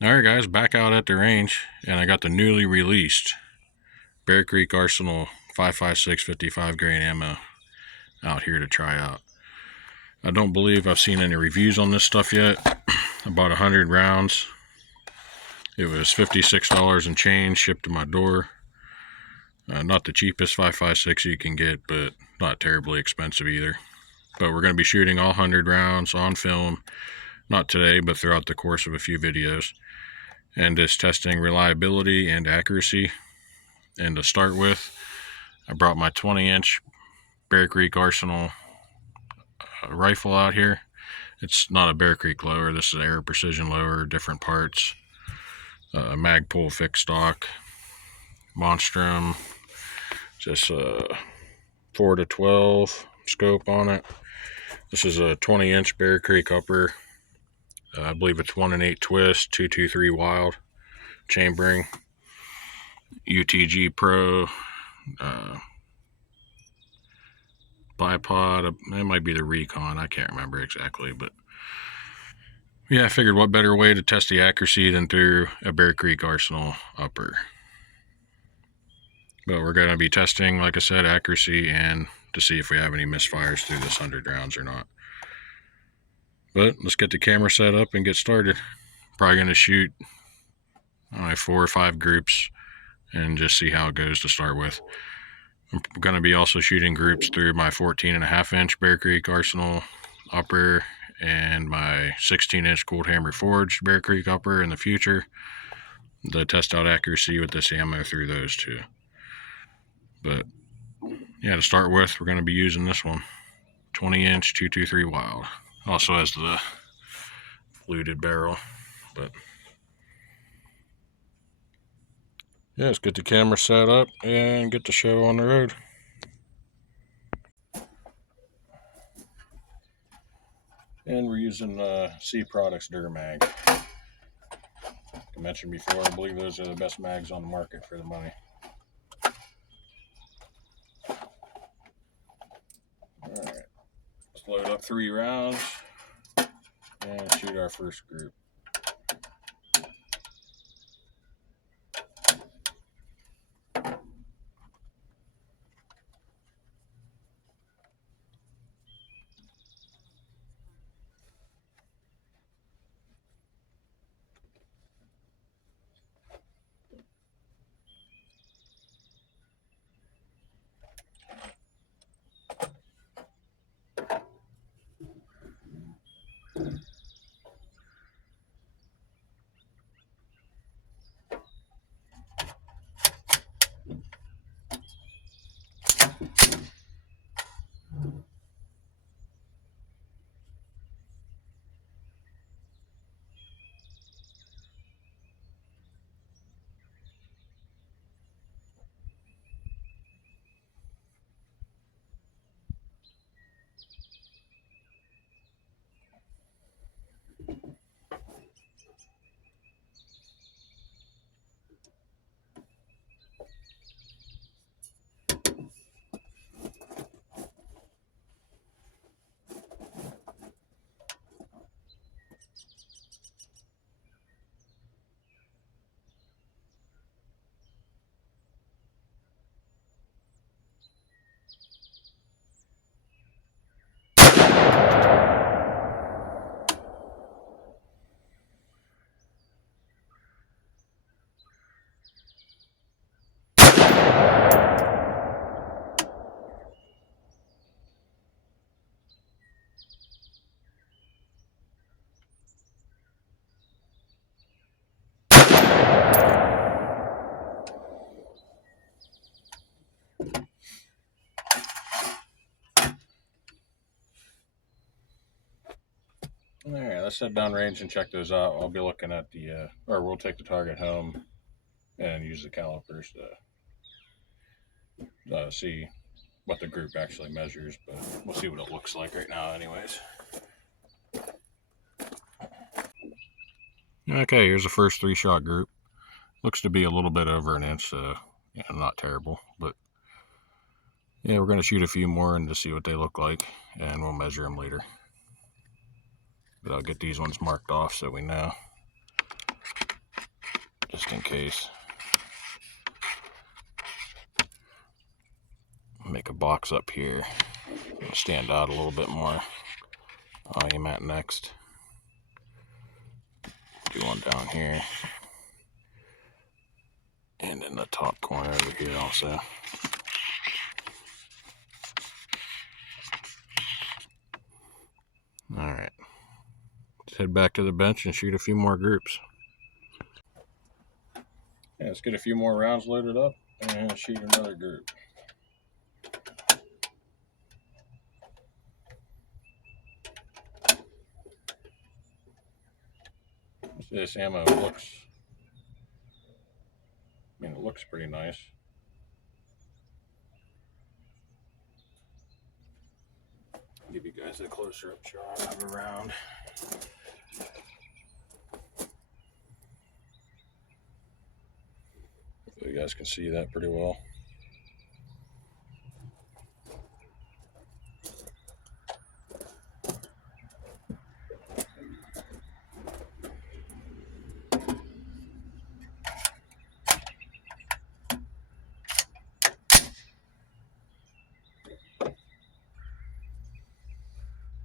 Alright guys, back out at the range, and I got the newly released Bear Creek Arsenal 5.56 55 grain ammo out here to try out. I don't believe I've seen any reviews on this stuff yet. About 100 rounds. It was $56 and change shipped to my door. Not the cheapest 5.56 you can get, but not terribly expensive either. But we're going to be shooting all 100 rounds on film, not today, but throughout the course of a few videos. And just testing reliability and accuracy. And to start with, I brought my 20-inch Bear Creek Arsenal rifle out here. It's not a Bear Creek lower, this is an Air Precision lower, different parts. Magpul fixed stock, Monstrum, just a 4-12 scope on it. This is a 20-inch Bear Creek upper. I believe it's 1 1/8 twist, 223 wild chambering, UTG Pro bipod. It might be the Recon, I can't remember exactly, but yeah, I figured what better way to test the accuracy than through a Bear Creek Arsenal upper. But we're going to be testing, like I said, accuracy and to see if we have any misfires through this 100 rounds or not. But let's get the camera set up and get started. Probably going to shoot 4 or 5 groups and just see how it goes to start with. I'm going to be also shooting groups through my 14.5-inch Bear Creek Arsenal upper and my 16-inch Cold Hammer Forged Bear Creek upper in the future to test out accuracy with this ammo through those two. But yeah, to start with, we're going to be using this one, 20-inch 223 wild. Also has the fluted barrel. But yeah, let's get the camera set up and get the show on the road. And we're using C Products Durmag. Like I mentioned before, I believe those are the best mags on the market for the money. Alright, let's load up 3 rounds and shoot our first group. Alright, let's head down range and check those out. I'll be looking at the, or we'll take the target home and use the calipers to see what the group actually measures, but we'll see what it looks like right now anyways. Okay, here's the first 3-shot group. Looks to be a little bit over an inch, so yeah, not terrible, but yeah, we're going to shoot a few more and to see what they look like, and we'll measure them later. But I'll get these ones marked off so we know. just in case. Make a box up here. Stand out a little bit more. I'll aim at next. Do one down here. And in the top corner over here also. Alright. Let's head back to the bench and shoot a few more groups. Yeah, let's get a few more rounds loaded up and shoot another group. This ammo looks, it looks pretty nice. Give you guys a closer up shot of a round. So you guys can see that pretty well.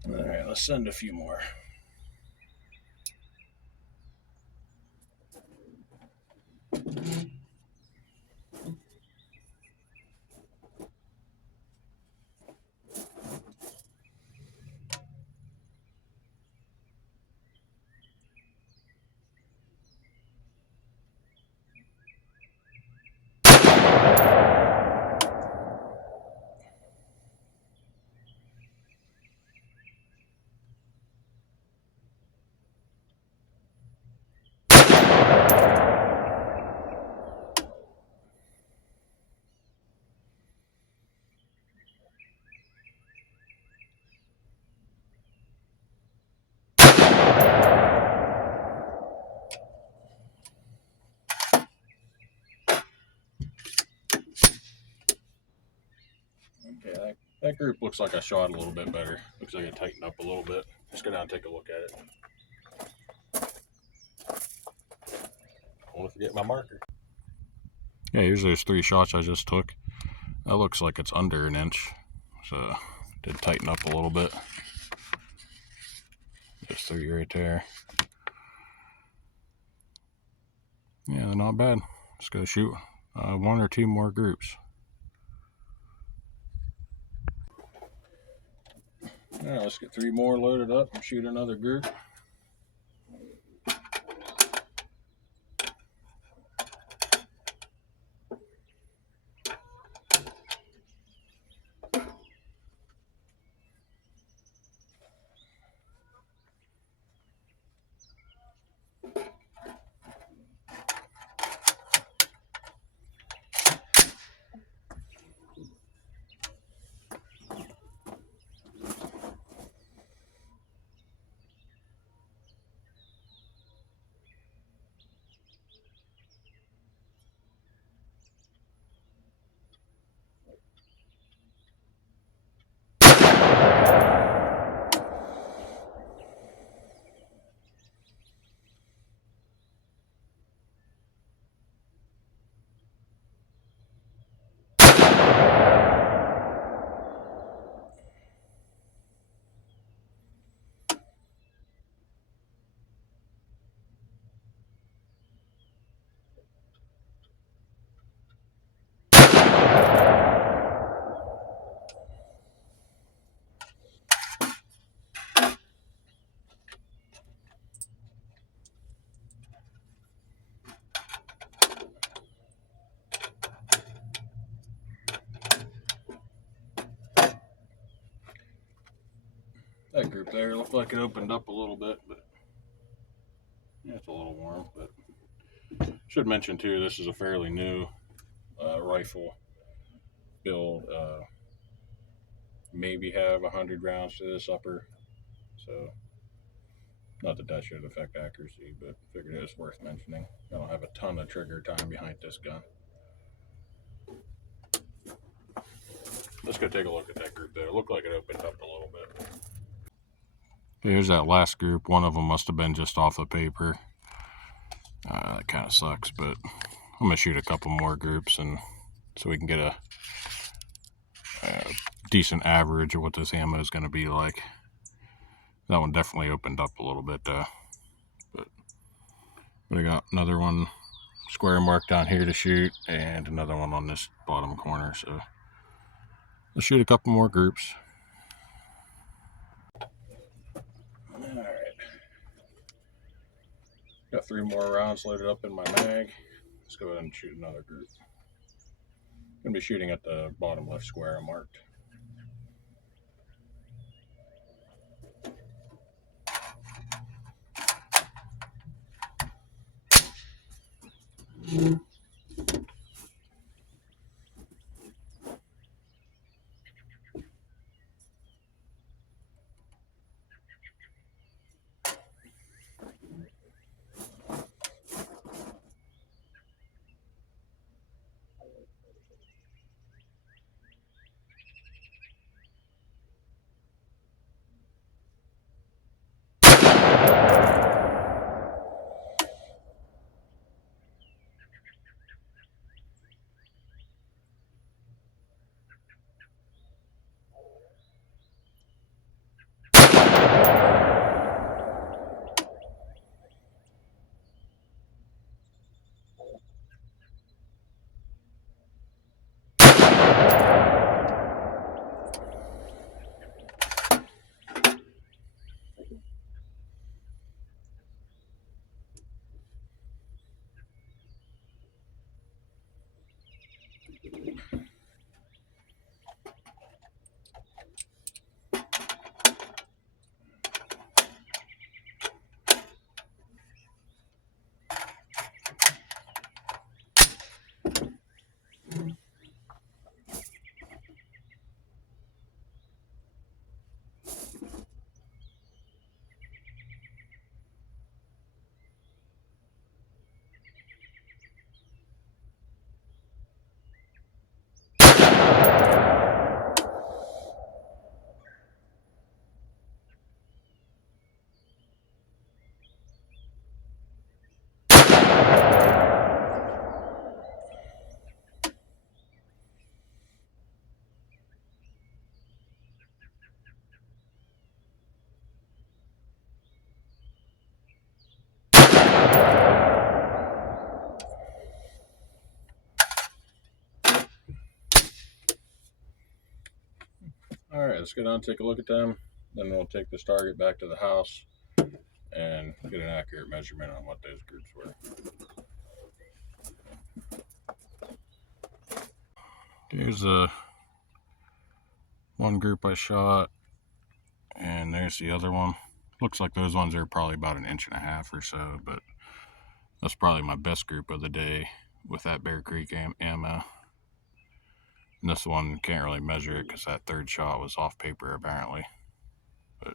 Alright, let's send a few more. Okay, that group looks like I shot a little bit better. Looks like it tightened up a little bit. Let's go down and take a look at it. I want to forget my marker. Yeah, here's those 3 shots I just took. That looks like it's under an inch. So, did tighten up a little bit. There's 3 right there. Yeah, they're not bad. Let's go shoot 1 or 2 more groups. Alright, let's get 3 more loaded up and shoot another group. That group there looked like it opened up a little bit, but yeah, it's a little warm. But should mention too, this is a fairly new rifle build. Maybe have 100 rounds to this upper, so not that that should affect accuracy, but figured it was worth mentioning. I don't have a ton of trigger time behind this gun. Let's go take a look at that group there. It looked like it opened up a little bit. Here's that last group. One of them must have been just off the paper. That kind of sucks, but I'm gonna shoot a couple more groups and so we can get a decent average of what this ammo is going to be like. That one definitely opened up a little bit though. But I got another one square mark down here to shoot and another one on this bottom corner. So let's shoot a couple more groups. Alright. Got 3 more rounds loaded up in my mag. Let's go ahead and shoot another group. I'm going to be shooting at the bottom left square I marked. Alright, let's go down and take a look at them. Then we'll take this target back to the house and get an accurate measurement on what those groups were. Here's one group I shot, and there's the other one. Looks like those ones are probably about 1.5 inches or so, but that's probably my best group of the day with that Bear Creek ammo. And this one can't really measure it because that third shot was off paper apparently. But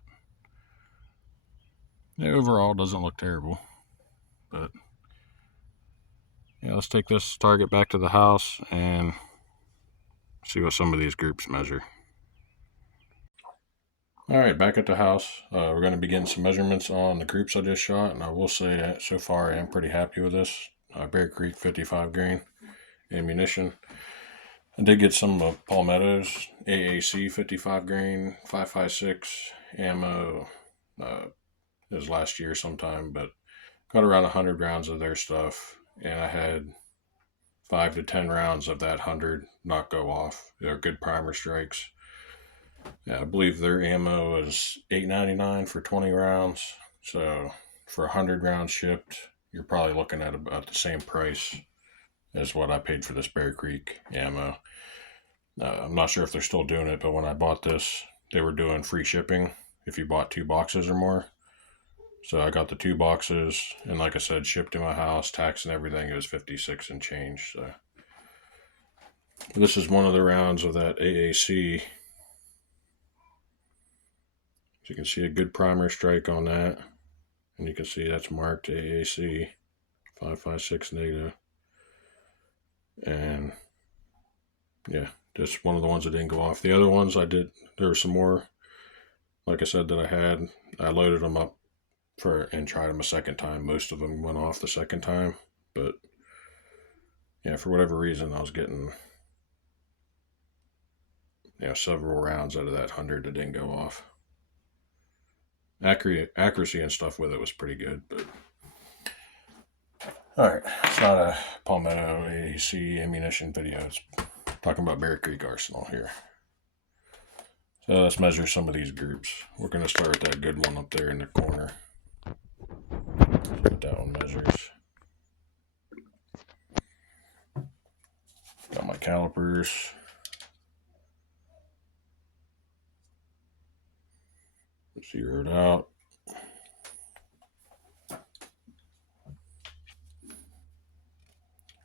yeah, overall doesn't look terrible. But yeah, let's take this target back to the house and see what some of these groups measure. Alright, back at the house. We're going to be getting some measurements on the groups I just shot, and I will say that so far I am pretty happy with this. Bear Creek 55 grain ammunition. I did get some of Palmetto's AAC 55 grain 5.56 ammo. It was last year sometime, but got around 100 rounds of their stuff, and I had 5 to 10 rounds of that 100 not go off. They're good primer strikes. Yeah, I believe their ammo is $8.99 for 20 rounds. So for 100 rounds shipped, you're probably looking at about the same price as what I paid for this Bear Creek ammo. I'm not sure if they're still doing it, but when I bought this, they were doing free shipping if you bought 2 boxes or more. So I got the 2 boxes, and like I said, shipped to my house, tax and everything. It was $56 and change. So this is one of the rounds of that AAC. So you can see a good primer strike on that, and you can see that's marked AAC 5.56 NATO. And yeah, just one of the ones that didn't go off. The other ones I did, there were some more, like I said, that I had. I loaded them up and tried them a second time. Most of them went off the second time, but yeah, for whatever reason, I was getting several rounds out of that 100 that didn't go off. Accuracy and stuff with it was pretty good, but all right, it's not a Palmetto AAC ammunition video. It's talking about Bear Creek Arsenal here. So let's measure some of these groups. We're going to start with that good one up there in the corner. See what that one measures. Got my calipers. Zeroed out.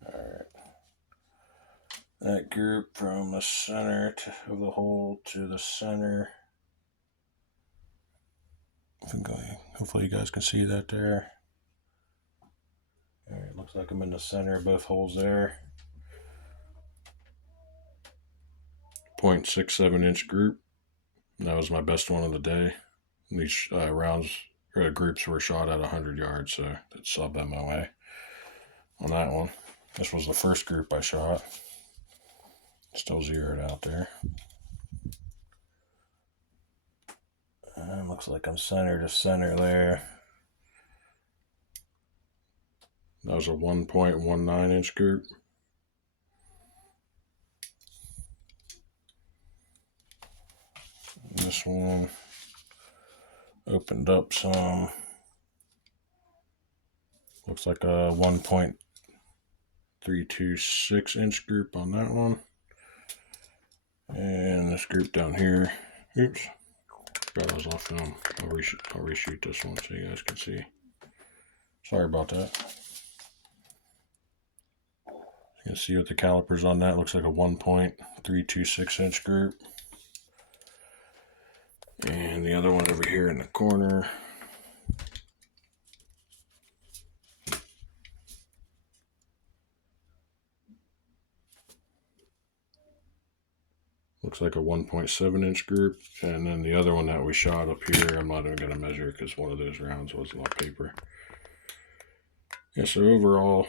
Alright. That group from the center of the hole to the center. Hopefully you guys can see that there. Alright, looks like I'm in the center of both holes there. 0.67 inch group. That was my best one of the day. These groups were shot at 100 yards, so that's sub MOA on that one. This was the first group I shot. Still zeroed out there. And looks like I'm center to center there. That was a 1.19 inch group. This one opened up some. Looks like a 1.326 inch group on that one. And this group down here. Oops. Got those off film. I'll reshoot this one so you guys can see. Sorry about that. You can see with the calipers on that, looks like a 1.326 inch group. And the other one over here in the corner. Looks like a 1.7 inch group. And then the other one that we shot up here, I'm not even going to measure because one of those rounds was a lot of paper. Yeah, so overall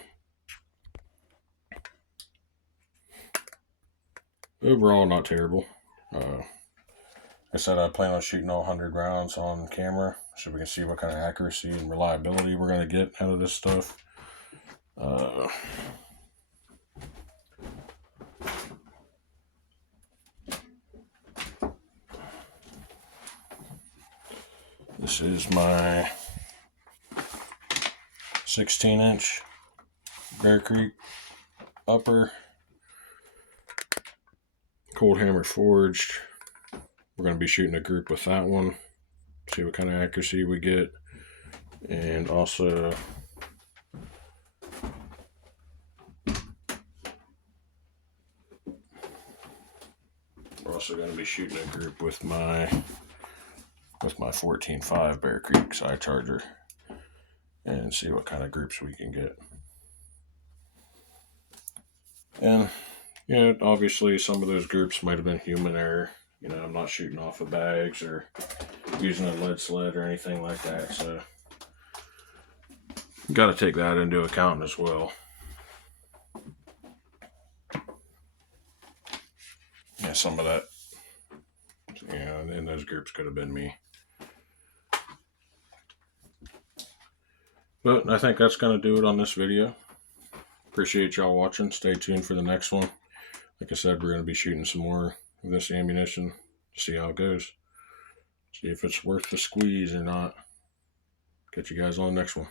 not terrible. I said I plan on shooting all 100 rounds on camera so we can see what kind of accuracy and reliability we're going to get out of this stuff. This is my 16 inch Bear Creek upper, cold hammer forged. We're going to be shooting a group with that one, see what kind of accuracy we get. And also we're also going to be shooting a group with my 14.5 Bear Creek side charger and see what kind of groups we can get. And obviously some of those groups might have been human error. I'm not shooting off of bags or using a lead sled or anything like that, so you got to take that into account as well. Yeah, some of that, in those groups could have been me. But I think that's going to do it on this video. Appreciate y'all watching. Stay tuned for the next one. Like I said, we're going to be shooting some more of this ammunition. See how it goes. See if it's worth the squeeze or not. Catch you guys on the next one.